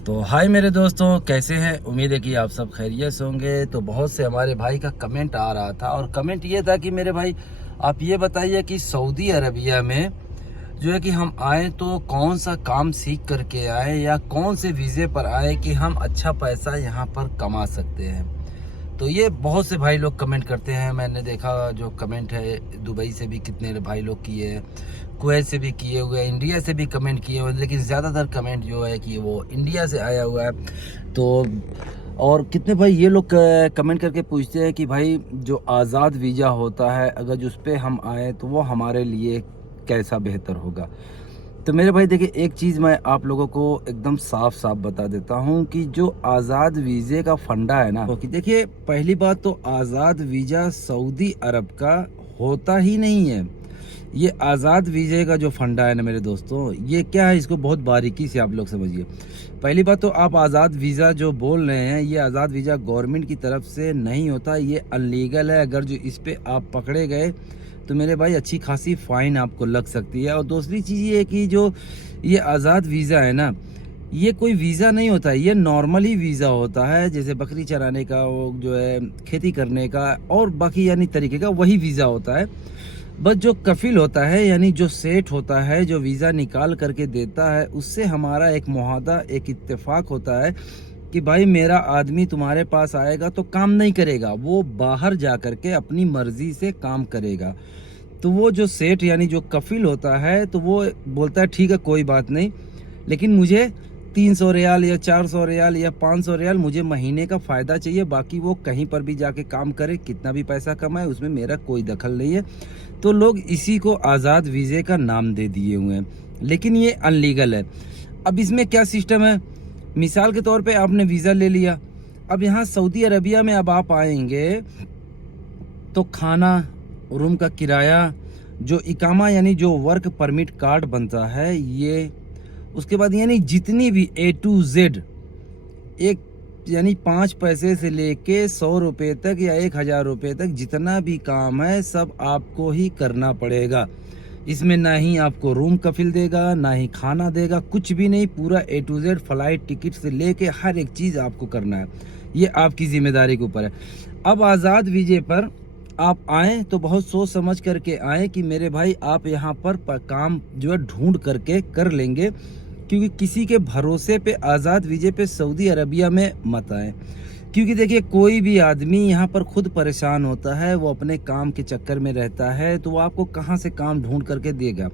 तो हाय मेरे दोस्तों, कैसे हैं? उम्मीद है कि आप सब खैरियत से होंगे। तो बहुत से हमारे भाई का कमेंट आ रहा था और कमेंट ये था कि मेरे भाई आप ये बताइए कि सऊदी अरबिया में जो है कि हम आए तो कौन सा काम सीख करके आए या कौन से वीज़े पर आए कि हम अच्छा पैसा यहाँ पर कमा सकते हैं। तो ये बहुत से भाई लोग कमेंट करते हैं। मैंने देखा जो कमेंट है, दुबई से भी कितने भाई लोग किए हैं, कुवैत से भी किए हुए हैं, इंडिया से भी कमेंट किए हुए हैं, लेकिन ज़्यादातर कमेंट जो है कि वो इंडिया से आया हुआ है। तो और कितने भाई ये लोग कमेंट करके पूछते हैं कि भाई जो आज़ाद वीज़ा होता है, अगर जो उस पर हम आए तो वो हमारे लिए कैसा बेहतर होगा। तो मेरे भाई देखिए, एक चीज़ मैं आप लोगों को एकदम साफ साफ बता देता हूँ कि जो आज़ाद वीज़े का फंडा है ना, तो कि देखिए पहली बात तो आज़ाद वीज़ा सऊदी अरब का होता ही नहीं है। ये आज़ाद वीज़े का जो फंडा है ना मेरे दोस्तों, ये क्या है, इसको बहुत बारीकी से आप लोग समझिए। पहली बात तो आप आज़ाद वीज़ा जो बोल रहे हैं, ये आज़ाद वीज़ा गवर्नमेंट की तरफ से नहीं होता, ये अनलीगल है। अगर जो इस पे आप पकड़े गए तो मेरे भाई अच्छी खासी फ़ाइन आपको लग सकती है। और दूसरी चीज़ ये है कि जो ये आज़ाद वीज़ा है ना, ये कोई वीज़ा नहीं होता है, ये नॉर्मली वीज़ा होता है। जैसे बकरी चराने का, वो जो है खेती करने का और बाकी यानी तरीके का वही वीज़ा होता है। बस जो कफिल होता है यानी जो सेठ होता है, जो वीज़ा निकाल करके देता है, उससे हमारा एक मुआहदा, एक इत्तेफाक होता है कि भाई मेरा आदमी तुम्हारे पास आएगा तो काम नहीं करेगा, वो बाहर जा कर के अपनी मर्जी से काम करेगा। तो वो जो सेठ यानी जो कफिल होता है, तो वो बोलता है ठीक है कोई बात नहीं, लेकिन मुझे 300 रियाल या 400 रियाल या 500 रियाल मुझे महीने का फ़ायदा चाहिए। बाकी वो कहीं पर भी जाके काम करे, कितना भी पैसा कमाए, उसमें मेरा कोई दखल नहीं है। तो लोग इसी को आज़ाद वीज़े का नाम दे दिए हुए हैं, लेकिन ये अनलीगल है। अब इसमें क्या सिस्टम है, मिसाल के तौर पे आपने वीज़ा ले लिया, अब यहाँ सऊदी अरबिया में अब आप आएंगे तो खाना, रूम का किराया, जो इकामा यानी जो वर्क परमिट कार्ड बनता है ये, उसके बाद यानी जितनी भी A to Z, एक यानी 5 पैसे से लेके 100 रुपये तक या 1000 रुपये तक जितना भी काम है सब आपको ही करना पड़ेगा। इसमें ना ही आपको रूम कफिल देगा, ना ही खाना देगा, कुछ भी नहीं। पूरा A to Z flight ticket से लेके हर एक चीज़ आपको करना है, ये आपकी जिम्मेदारी के ऊपर है। अब आज़ाद वीज़े पर आप आएँ तो बहुत सोच समझ करके आएँ कि मेरे भाई आप यहाँ पर काम जो है ढूंढ करके कर लेंगे, क्योंकि किसी के भरोसे पे आज़ाद वीज़े पे सऊदी अरबिया में मत आए। क्योंकि देखिए कोई भी आदमी यहाँ पर खुद परेशान होता है, वो अपने काम के चक्कर में रहता है, तो वो आपको कहाँ से काम ढूंढ करके देगा,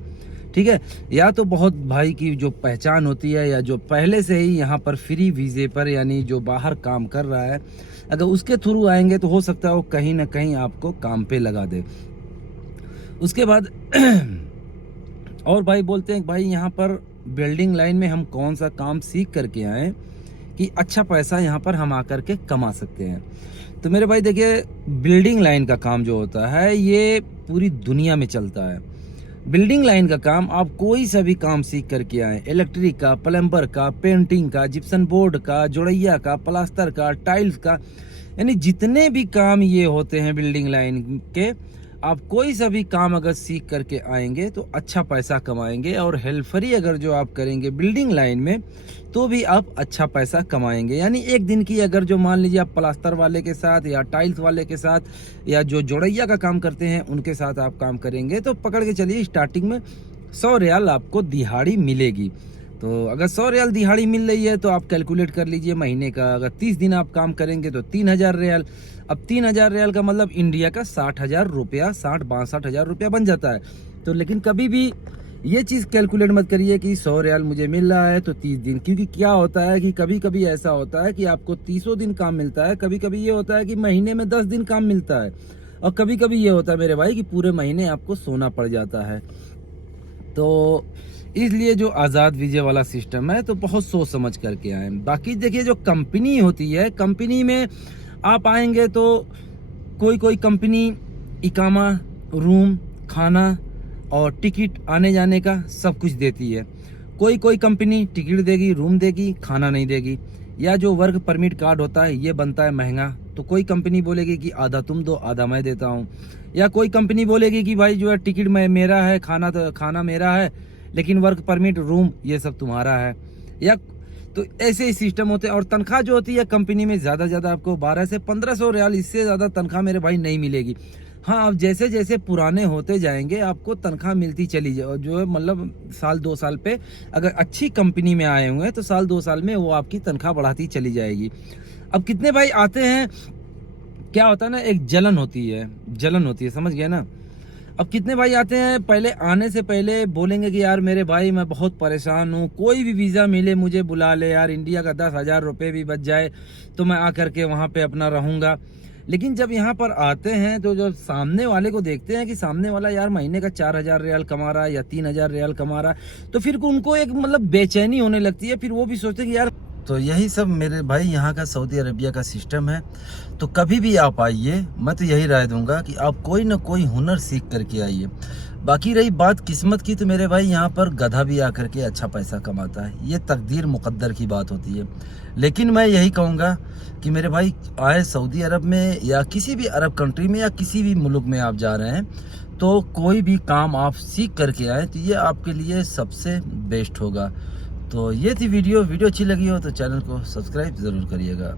ठीक है। या तो बहुत भाई की जो पहचान होती है, या जो पहले से ही यहाँ पर फ्री वीज़े पर यानी जो बाहर काम कर रहा है, अगर उसके थ्रू आएंगे तो हो सकता है वो कहीं ना कहीं आपको काम पे लगा दे। उसके बाद और भाई बोलते हैं भाई यहाँ पर बिल्डिंग लाइन में हम कौन सा काम सीख करके आए कि अच्छा पैसा यहाँ पर हम आकर के कमा सकते हैं। तो मेरे भाई देखिए, बिल्डिंग लाइन का काम जो होता है ये पूरी दुनिया में चलता है। बिल्डिंग लाइन का काम आप कोई सा भी काम सीख करके आए, इलेक्ट्रिक का, प्लम्बर का, पेंटिंग का, जिप्सन बोर्ड का, जोड़ैया का, प्लास्टर का, टाइल्स का, यानी जितने भी काम ये होते हैं बिल्डिंग लाइन के, आप कोई सा भी काम अगर सीख करके आएंगे तो अच्छा पैसा कमाएंगे। और हेल्परी अगर जो आप करेंगे बिल्डिंग लाइन में तो भी आप अच्छा पैसा कमाएंगे। यानी एक दिन की अगर जो मान लीजिए आप प्लास्टर वाले के साथ या टाइल्स वाले के साथ या जो जोड़ैया का काम करते हैं उनके साथ आप काम करेंगे तो पकड़ के चलिए स्टार्टिंग में 100 रियाल आपको दिहाड़ी मिलेगी। तो अगर 100 रियाल दिहाड़ी मिल रही है तो आप कैलकुलेट कर लीजिए महीने का, अगर 30 दिन आप काम करेंगे तो 3000 रियाल। अब 3000 रियाल का मतलब इंडिया का 60,000 रुपया, 60-62,000 रुपया बन जाता है। तो लेकिन कभी भी ये चीज़ कैलकुलेट मत करिए कि 100 रियाल मुझे मिल रहा है तो 30 दिन, क्योंकि क्या होता है कि कभी कभी ऐसा होता है कि आपको 30 दिन काम मिलता है, कभी कभी ये होता है कि महीने में 10 दिन काम मिलता है, और कभी कभी ये होता है मेरे भाई कि पूरे महीने आपको सोना पड़ जाता है। तो इसलिए जो आज़ाद वीज़े वाला सिस्टम है तो बहुत सोच समझ करके आए। बाकी देखिए जो कंपनी होती है, कंपनी में आप आएंगे तो कोई कोई कंपनी इकामा, रूम, खाना और टिकट आने जाने का सब कुछ देती है। कोई कोई कंपनी टिकट देगी, रूम देगी, खाना नहीं देगी। या जो वर्क परमिट कार्ड होता है ये बनता है महंगा, तो कोई कंपनी बोलेगी कि आधा तुम दो आधा मैं देता हूँ। या कोई कंपनी बोलेगी कि भाई जो है टिकट मेरा है, खाना मेरा है, लेकिन वर्क परमिट, रूम ये सब तुम्हारा है। या तो ऐसे ही सिस्टम होते हैं। और तनख्वाह जो होती है कंपनी में ज़्यादा से ज़्यादा आपको 12 से 1500 रियाल, इससे ज़्यादा तनख्वाह मेरे भाई नहीं मिलेगी। हाँ, आप जैसे जैसे पुराने होते जाएंगे आपको तनख्वाह मिलती चली जाए, जो है मतलब साल 2 साल पे अगर अच्छी कंपनी में आए हुए हैं तो साल 2 साल में वो आपकी तनख्वाह बढ़ाती चली जाएगी। अब कितने भाई आते हैं, क्या होता है ना, एक जलन होती है, समझ गया ना। अब कितने भाई आते हैं, पहले आने से पहले बोलेंगे कि यार मेरे भाई मैं बहुत परेशान हूँ, कोई भी वीज़ा मिले मुझे बुला ले यार, इंडिया का 10,000 रुपये भी बच जाए तो मैं आकर के वहाँ पे अपना रहूँगा। लेकिन जब यहाँ पर आते हैं तो जब सामने वाले को देखते हैं कि सामने वाला यार महीने का 4,000 रियाल कमा रहा है या 3,000 रियाल कमा रहा है, तो फिर उनको एक मतलब बेचैनी होने लगती है। फिर वो भी सोचते हैं कि यार, तो यही सब मेरे भाई यहाँ का सऊदी अरबिया का सिस्टम है। तो कभी भी आप आइए, मैं तो यही राय दूंगा कि आप कोई ना कोई हुनर सीख करके आइए। बाकी रही बात किस्मत की, तो मेरे भाई यहाँ पर गधा भी आकर के अच्छा पैसा कमाता है, ये तकदीर मुकद्दर की बात होती है। लेकिन मैं यही कहूँगा कि मेरे भाई आए सऊदी अरब में या किसी भी अरब कंट्री में या किसी भी मुल्क में आप जा रहे हैं, तो कोई भी काम आप सीख करके आए तो ये आपके लिए सबसे बेस्ट होगा। तो ये थी वीडियो अच्छी लगी हो तो चैनल को सब्सक्राइब ज़रूर करिएगा।